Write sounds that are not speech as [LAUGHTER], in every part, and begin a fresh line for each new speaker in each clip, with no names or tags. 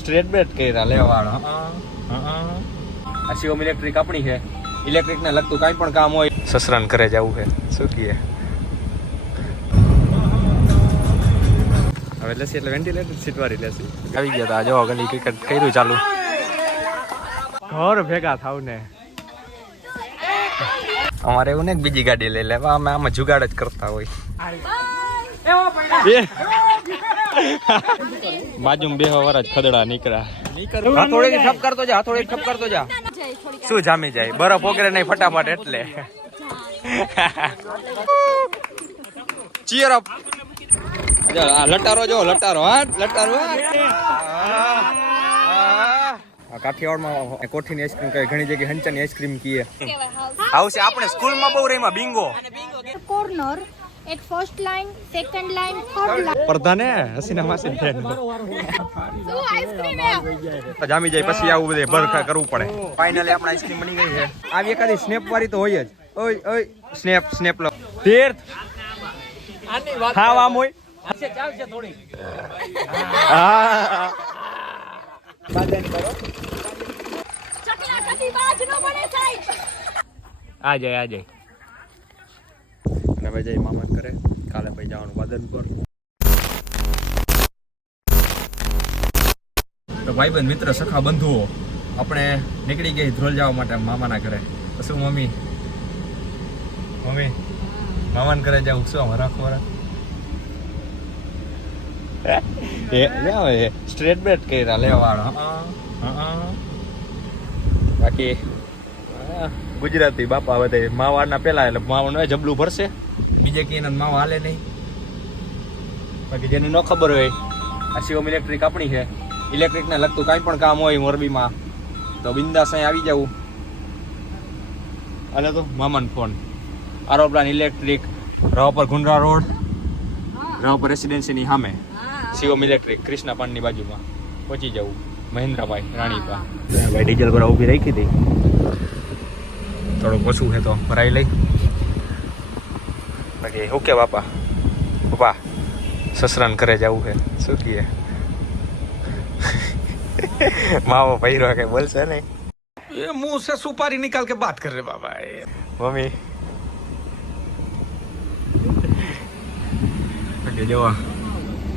Straight બેટ કર્યા લેવાળો આ Shivam electric આપણી છે. ઇલેક્ટ્રિક ને લગતું કાંઈ પણ કામ હોય. સસરાન કરે જવું છે. શું કહે હવે લેસી એટલે વેન્ટિલેટર સીટ વાળી લેસી. આવી ગયા તા. જો ગલી ક્રિકેટ કર્યું ચાલુ. ઘર ભેગા થાવ ને અમારે એવું ને બીજી ગાડી લઈ લેવા. અમે આમાં જુગાડ જ કરતા હોય. બાજુમાં બે વાર જ ખદડા નીકળ્યા. હાથોડે ઠપ કરતો જા હાથોડી ઠપ કરતો જા. શું જામી જાય? બરફ વગેરે નહીં ફટાફટ એટલે. ચીયર અપ આ લટારો જો લટારો હા લટારો કાઠિયાવાડમાં કોઠીની આઈસ્ક્રીમ કહે ઘણી જગ્યાએ હંચાની આઈસ્ક્રીમ કીએ. આવશે આપણે સ્કૂલમાં બહુ રહીમાં બિંગો
કોર્નર એક first line second line third line
પ્રધાને હસીના માસી ફ્રેન્ડ
શું આઈસ્ક્રીમ હે
જામી જાય પછી આવું બધે બરખા કરવું પડે. ફાઇનલી આપણે આઈસ્ક્રીમ બની ગઈ છે. આવી એકાદી સ્નેપ વાળી તો હોય જ. ઓય ઓય સ્નેપ સ્નેપ લો. તીર્થ ખાવા મોય હા
ચકલા કદી બાજ નો બને સાઈડ
આ જાય આ જાય. જઈ મામત કરે. કાલે ભાઈ જવાનું વાદન પર તો ભાઈબંધ, મિત્ર, સખા બંધુઓ, આપણે નીકળી ગઈ ધ્રોલ જવા માટે મામાના ઘરે. શું, મમ્મી? મમ્મી, મામાના ઘરે જાઉં શું અમારા ખોરા સ્ટ્રેટ બેટ કર્યા લેવાળો બાકી ગુજરાતી બાપા બધે માવાના પેલા એટલે માવાનું જબલું ભરશે. બીજે કઈ માવા હાલે નહીં. બાકી જેને ન ખબર હોય આ શિવમ ઇલેક્ટ્રિક આપણી છે. ઇલેક્ટ્રિકને લગતું કાંઈ પણ કામ હોય મોરબીમાં તો બિંદાસ અહીં આવી જવું હાલે તો મામાન ફોન. આરોપ્લાન ઇલેક્ટ્રિક રાવપર ગુંડરા રોડ રાવપર રેસિડેન્સીની સામે. શિવમ ઇલેક્ટ્રિક કૃષ્ણા પાનની બાજુમાં. પહોંચી જવું મહેન્દ્રભાઈ રાણીપા. ભાઈ ડીઝલ પર ઊભી રાખી હતી થોડુંક ઓછું છે તો ભરાઈ લઈ. બાકી ઓકે બાપા પપ્પા સસરાન ઘરે જવું છે શું કહીએ માવો પહેરો કે બોલશે નહીં
ये मुंह से सुपारी निकाल के बात कर रहे बाबा ये
મમ્મી બાકી જો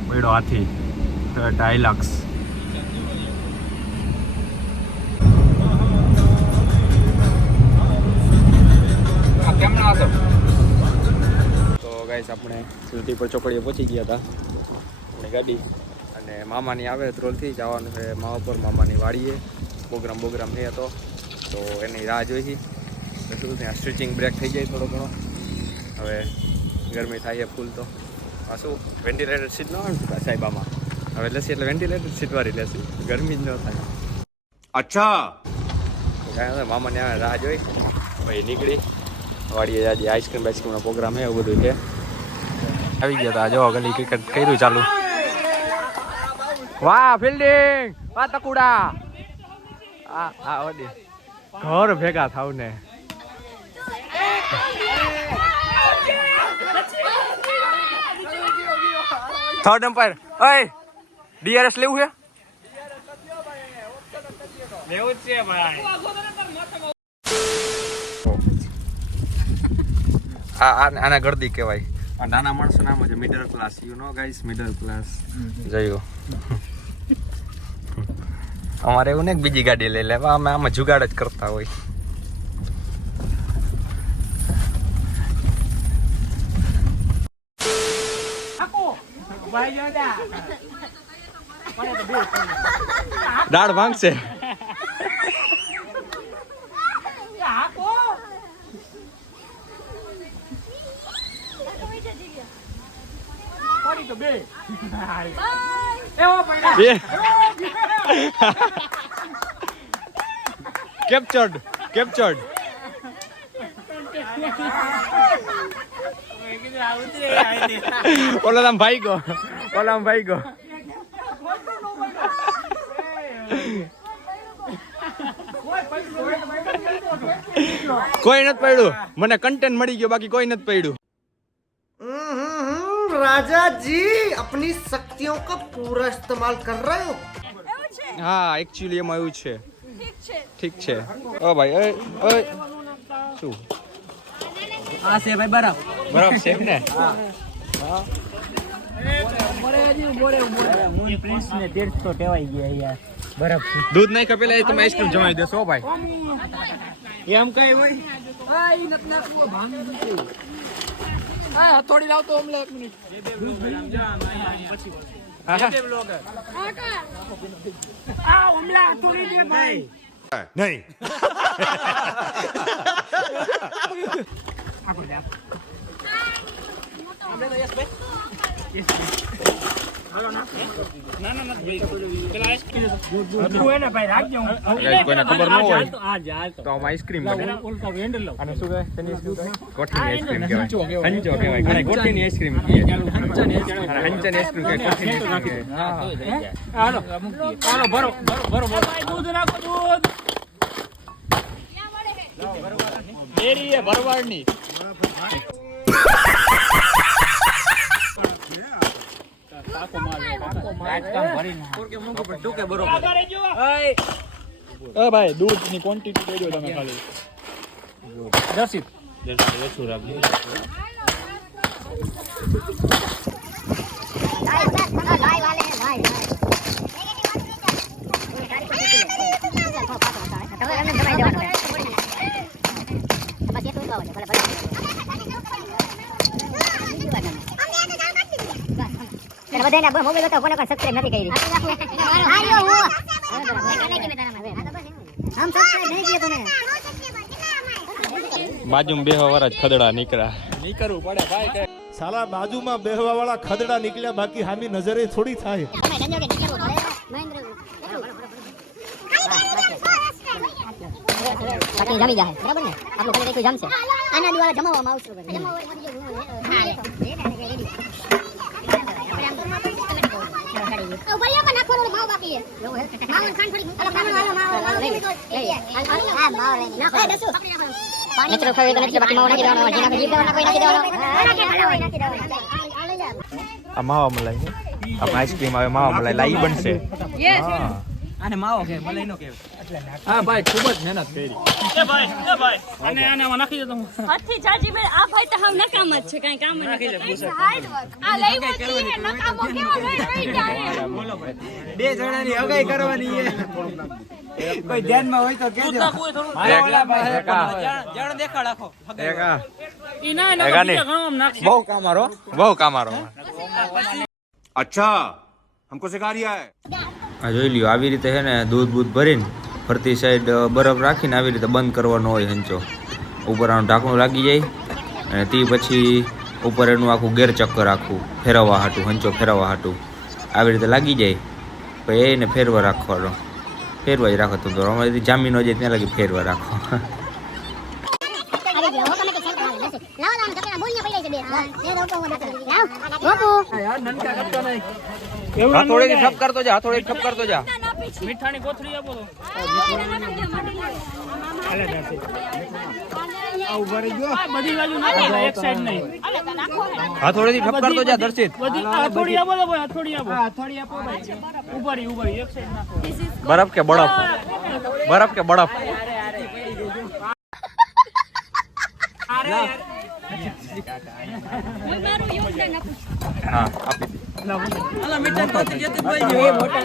પડ્યો હાથી ડાયલાક્સ તો ગાઈસ આપણે સુરતી પર ચોકડીએ પહોંચી ગયા હતા. આપણી ગાડી. અને મામાની આવે ત્રોલથી જવાનું છે માવાપુર મામાની વાડીએ. પ્રોગ્રામ બોગ્રામ નહીં હતો તો એની રાહ જોઈ શું ત્યાં સ્ટ્રેચિંગ બ્રેક થઈ જાય થોડો ઘણો. હવે ગરમી થાય એ ફૂલ તો. આ શું વેન્ટિલેટેડ સીટ ન આવે સાહેબ આમાં? હવે લેશી એટલે વેન્ટિલેટેડ સીટવાળી લેસી ગરમી જ ન થાય. અચ્છા. મામાની મામાને રાહ જોઈ. ભાઈ નીકળી. વાડીએ આજે આઈસ્ક્રીમ આઈસ્ક્રીમનો પ્રોગ્રામ એવું બધું છે. આવી ગયા હતા જો ગલી ક્રિકેટ કર્યું ચાલુ. વાહ ફિલ્ડિંગ વાહ તકુડા! આ આ ઓડી. ઘર ભેગા થાવ ને. થર્ડ એમ્પાયર ઓય ડીઆરએસ લેવું છે? આ આ- આને ગરદી કહેવાય. આ નાના માણસો નામ છે middle class you know guys middle class જયો અમારે એવું ને કે બીજી ગાડી લઈ લેવા અમે આમાં જુગાડ જ કરતા હોય. દાળ ભાંગશે. તો બે. એવો [LAUGHS] કેપ્ચર્ડ કેપ્ચર્ડ. ઓલા તમ ભાઈ ગો ઓલા તમ ભાઈ ગો. કોઈ નથી પડ્યું મને કન્ટેન્ટ મળી ગયો બાકી કોઈ નથી પડ્યું
राजा जी अपनी शक्तियों का पूरा इस्तेमाल कर रहे हो
હા એકચ્યુઅલી એમાં એવું છે ઠીક છે ઓ ભાઈ ઓય ઓય શું
આ છે ભાઈ બરફ
બરાબર છે ને
મૂન પ્રિન્સ ને દેડસો ટેવાઈ ગયા યાર બરફ
દૂધ નહીં કપેલા એ તમે આઈસ્ક્રીમ જમાઈ દેશો ભાઈ
એમ કઈ હા
હથોડી
લાવ તો ઓમલે એક મિનિટ. આ ઓમલા હથોડી નહીં કોઈને ખબર ન હોય તો આમાં આઈસ્ક્રીમ બને અને શું કહેવાય? તેની ગોઠીની આઈસ્ક્રીમ કહેવાય. હંચો કહેવાય અને ગોઠીની આઈસ્ક્રીમ કહેવાય અને હંચાની આઈસ્ક્રીમ કહેવાય ગોઠીની આઈસ્ક્રીમ
કહેવાય હાલો. હાલો ભરો ભરો ભરો દૂધ નાખો દૂધ.
ડેરી એ ભરવાડની [LAUGHS] એ ભાઈ દૂધની ક્વોન્ટિટી દેજો તમે ખાલી. દસિત દસિત તમે તમે બધાને મોબાઈલ બતાવો કોને પણ સબસ્ક્રાઇબ નથી કરી આયો હું. હમ સબસ્ક્રાઇબ નહીં કિયા તમે?
બાજુમાં બેહવા વાળા જ ખદડા નીકળ્યા.
નીકળવું પડે ભાઈ કે
સાલા બાજુમાં બેહવા વાળા ખદડા નીકળ્યા બાકી હામી નજરે થોડી થાય.
બાકી જમી જાય બરાબર ને? આપણું કોઈ જમશે? આના દ્વારા જમાવવામાં આવશે. ભલે પણ નાખો રોડ માવ બાકી છે એવું
હે માવ ખાન થોડી અલા માવ માવ માવ લઈ લઈ હા
માવ લઈ નાખો દસુ પકડી નાખો પાણી મિત્રો ખાવે તો નથી બાકી માવ નાખી દેવાનો જેના જીવ દેવાનો કોઈ નાખી દેવાનો. નાખી
દેવાનો આ માવા મલાઈ આમ આઈસ્ક્રીમ આવે માવા મલાઈ લાઈ બનશે. યસ અને માવો કે મલાઈ નો કે હા ભાઈ ખૂબ જ મહેનત કરી.
બે જણાની હગાઈ કરવાની ધ્યાનમાં હોય
કામારો
અચ્છા હમકો સિખા
આ જોઈ લ્યો આવી રીતે છે ને દૂધ બૂધ ભરીને ફરતી સાઈડ બરફ રાખીને આવી રીતે બંધ કરવાનો હોય હંચો ઉપર આનું ઢાંકણું લાગી જાય અને તે પછી ઉપર એનું આખું ગેર ચક્કર આખું ફેરવવા હાટું હંચો ફેરવવા હાટું. આવી રીતે લાગી જાય પછી એને ફેરવા રાખવાનો. ફેરવા જ રાખો તો તો અમારી જામી ન જાય ત્યાં લગી ફેરવા રાખો. હાથોડે ઠપ કરતો જા હાથોડે ઠપ કરતો જા.
મીઠાની કોથળી આપો તો. આ બધી બાજુ નાખો એક સાઈડ નહીં.
હાથોડેથી ઠપ કરતો જા દર્શિત.
બધી હથોડી આપો તો ભાઈ હથોડી આપો. હથોડી આપો ભાઈ. ઉભરી ઉભરી એક સાઈડ નાખો.
બરફ કે બરફ? બરફ કે બરફ?
હું મારું યોગદાન આપું છું.
હા આપી દે
અલા મીઠાની તો જતી ભાઈ એ મોટા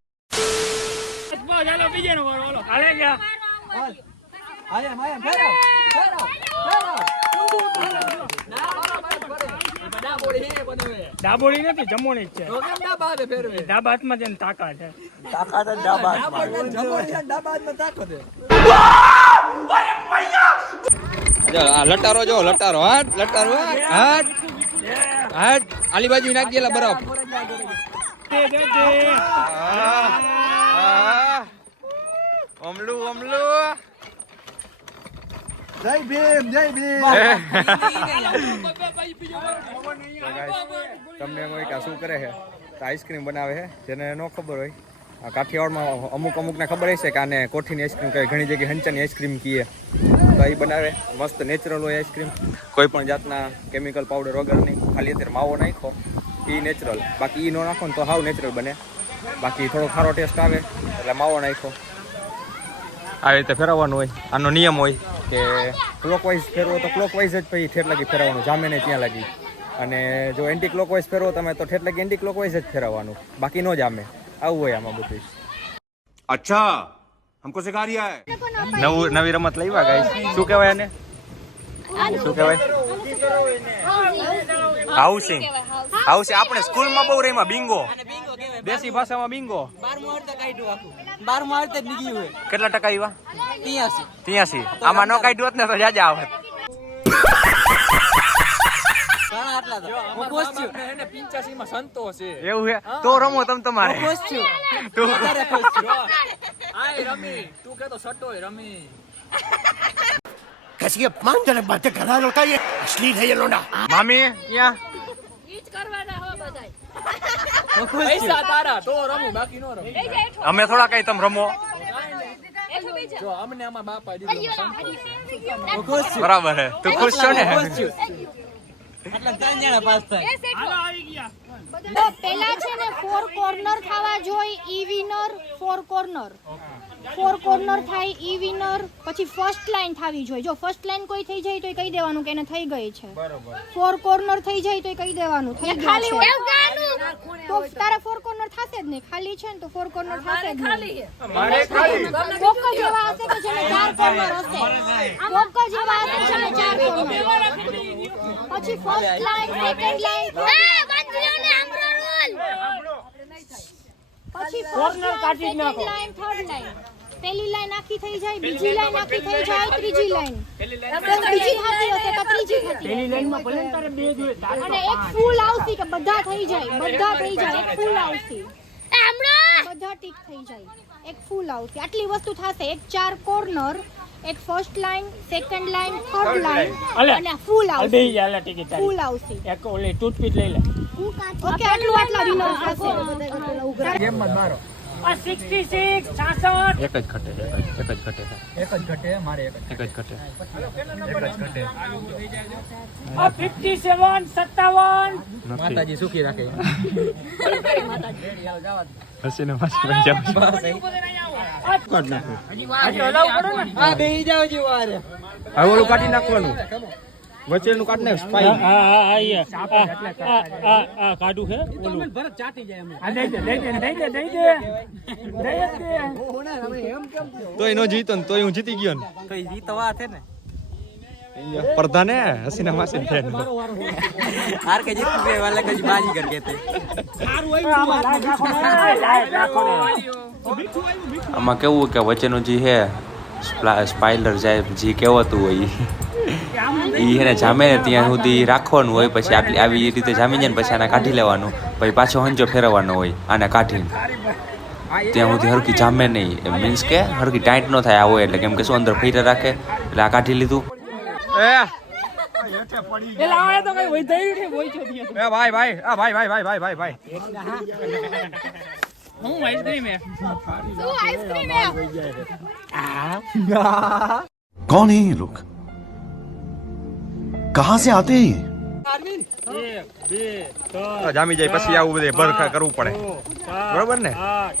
I am, I am, better, better, better. ડાબોળી નથી જમોણી જ છે. ડાબા હાથમાં જેને તાકાત છે.
તાકાત જ ડાબા લટારો જો લટારો. હાટ લટારો હાટ હાટ આલી બાજુ નાખી દેલા બરફ ઓમલું ઓમલું.
જય ભીમ જય ભીમ
તમને એમ હોય કે શું કરે છે? તો આઈસ્ક્રીમ બનાવે છે જેને ન ખબર હોય. આ કાઠિયાવાડમાં અમુક અમુકને ખબર હશે કે આને કોઠીની આઈસ્ક્રીમ કહે ઘણી જગ્યાએ હંચાની આઈસ્ક્રીમ કીએ. તો એ બનાવે મસ્ત નેચરલ હોય આઈસ્ક્રીમ કોઈ પણ જાતના કેમિકલ પાવડર વગરની ખાલી અત્યારે માવો નાખો એ નેચરલ બાકી એ ન નાખો ને તો હાવ નેચરલ બને. બાકી થોડો ખારો ટેસ્ટ આવે એટલે માવો નાખો આવી રીતે ફેરવવાનું હોય આનો નિયમ હોય. કે ક્લોકવાઇઝ ફેરવો તો ક્લોકવાઇઝ જ પછી ઠેર લાગી ફેરવવાનું જામે ને ત્યાં લાગી. અને જો એન્ટી ક્લોકવાઇઝ ફેરવો તમે તો ઠેર લાગી એન્ટી ક્લોકવાઇઝ જ ફેરવવાનું. બાકી નો જામે. આવું હોય આમાં બધું.
અચ્છા હમકો સિખા રહ્યા હે
નવું નવી રમત લઈવા ગાઈસ. શું કહેવાય એને શું કહેવાય? હાઉસિંગ. હાઉસિંગ. આપણે સ્કૂલમાં બહુ રહીમાં બિંગો. દેશી ભાષામાં બિંગો
બારમું અર્ધ કાઢ્યું આખું. બારમું હોય.
કેટલા ટકા આવ્યા?
ત્યાંસી.
ત્યાંસી. આમાં ન કાઢ્યું હોત ને તો જાજા આવત. એવું છે? તો રમો તમ તમારે. તું.
રમી. તું કે તો સટો રમી. કસી અપમાનજનક બાતે ઘણા લોકાએ
મામી ક્યાં
હો.
હું
અમે થોડા કઈ તમે રમો.
જાઓ.
હું ખુશ છું.
બરાબર છે તું ખુશ છો ને?
ત્રણ જણા પાસ થાય.
પેલા છે ને ફોર કોર્નર થવા જોઈએ ઈ winner four corner four corner થાય ઈ વિનર પછી ફર્સ્ટ લાઈન થવી જોઈએ. જો ફર્સ્ટ લાઈન કોઈ થઈ જાય તો એ કહી દેવાનું કે એને થઈ ગઈ છે. ફોર કોર્નર થઈ જાય તો એ કહી દેવાનું થઈ ગયું છે. તો તારે ફોર કોર્નર થશે જ નહીં. ખાલી છે ને તો ફોર કોર્નર થશે જ નહીં. કોક જ એવા હશે કે જેને ચાર કોર્નર હશે? કોક જ એવા હશે જેને ચાર કોર્નર પછી ફર્સ્ટ લાઈન સેકન્ડ લાઈન પછી કોર્નર કાઢી નાખો. લાઈન થર્ડ લાઈન પહેલી લાઈન આખી થઈ જાય બીજી લાઈન આખી થઈ જાય ત્રીજી લાઈન બીજી થતી હશે તો ત્રીજી થતી પહેલી લાઈનમાં ભલે તારે બે અને એક ફૂલ આવતી કે બધા થઈ જાય બધા થઈ જાય એક ફૂલ આવશે બધા ટીક થઈ જાય એક ફૂલ આવશે આટલી વસ્તુ થશે એક ચાર કોર્નર એક first line second line third line અને ફૂલ આવશે ફૂલ આવશે
એક ઓલી ટૂથપીક લઈ લે.
ઓકે આટલું આટલા વિનર થશે
આ સિક્સટી સિક્સ છાસઠ.
એક જ ઘટે છે એક જ ઘટે. છે
એક જ ઘટે મારે એક
એક જ ઘટે.
આ ફિફ્ટી સેવન સત્તાવન
માતાજી સુખી રાખે.
હસીને પાછી બની જાવ
હજી હલાવ કરો ને
હા બેહી જાવ જી વારે
હવે ઓલું કાઢી નાખવાનું. વચેરનું કાઢ ને સ્પાઈ
હા હા હા આ આ આ કાઢું છે તો અમે
ભરત ચાટી જાય અમે
આ દે દે દે દે દે દે દે. દે એમ કેમ
તો એનો જીતો ને તોય હું જીતી ગયો ને.
તો એ જીતવા છે ને.
પ્રધાને હસીના માસીન ફ્રેન્ડ
હાર કે જીત પે વાલા કજી બાજી કર કેતે
આમાં
કેવું કે વચ્ચેનું જે હે સ્પાઇલર જાય જે હતું હોય એ એને જામે ને ત્યાં સુધી રાખવાનું હોય પછી આટલી આવી રીતે જામી જાય ને પછી આને કાઢી લેવાનું. પછી પાછો હંજો ફેરવવાનો હોય આને કાઢીને. ત્યાં સુધી હરકી જામે નહીં. મીન્સ કે હરકી ટાઈટ ન થાય આવો એટલે કેમ કે શું અંદર ફીટા રાખે? એટલે આ કાઢી લીધું.
કોણ
હે
લોક. कहां से आते हैं ये
એક બે ત્રણ
જામી જાય પછી આવું બધે ભર કરવું પડે બરોબર ને
આઠ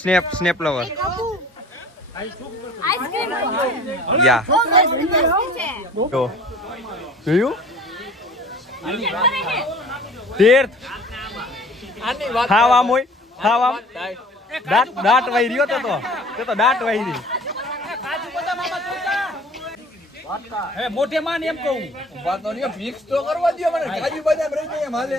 સ્નેપ સ્નેપ લવર. યા. જો. જોયું? તીર્થ હાવ આમ હોય હાવ આમ. દાંત દાંત વાઈ રહ્યો તો તો. તે તો દાંત વાઈ રહી
હે મોઢે માં એમ કહું.
વાત નહીં ફિક્સ તો કરવા દો મને. કાજુ બદામ રહી જાય એમ હાલે.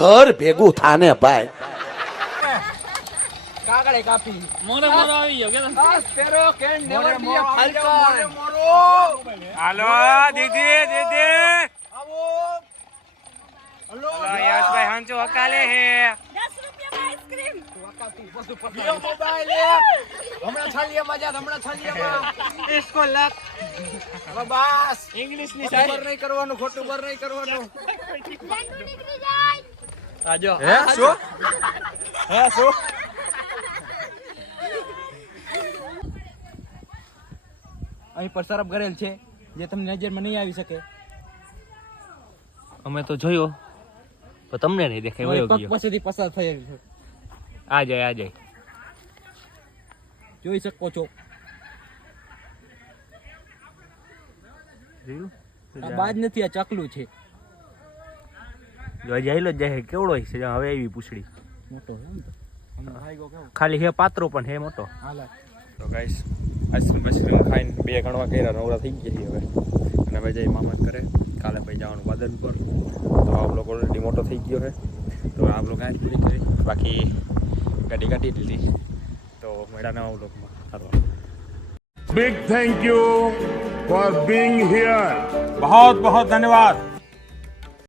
ઘર ભેગું થાને ભાઈ.
કાગળે
હાલો દીદી દીદી.
આવો.
યશભાઈ હાંચો હકાલે હે.
10 રૂપિયા આઈસ્ક્રીમ
મોબાઈલ હમણાં છાલિયામાં જા હમણાં છાલિયામાં. ઇસકો લક હવે બસ.
ઇંગ્લિશની
ખોટું પર નહીં કરવાનું ખોટું પર નહીં કરવાનું. આજો
હે શું? હે શું?
અહીં પર સરફ કરેલ છે જે તમને નજરમાં નહીં આવી શકે.
અમે તો જોયો પણ તમને નહીં દેખાય પછી
પગ પસાર થયેલ છે.
આ જાય આ જાય.
જોઈ શકો છો. આ બાજ નથી આ ચકલું છે.
જો જાય જ જાય કેવડો છે? હવે એવી પૂછડી.
મોટો છે આમ તો હમણાં ભાગ્યો કેવો.
ખાલી હે પાત્રો પણ હે મોટો.
તો ગાઈસ આઈસ્ક્રીમ આઈસ્ક્રીમ ખાઈને બે ગણવા કર્યા નવરા થઈ ગયા છીએ હવે. અને હવે જઈ મામત કરે કાલે પછી જવાનું બાદલ ઉપર. તો આ બ્લોક ઓલરેડી મોટો થઈ ગયો છે. તો આ બ્લોક આ પૂરી કરી. બાકી ગાડી કાઢી દીધી તો મેળા નવા બ્લોકમાં સારું
big thank you for being here
बहुत बहुत धन्यवाद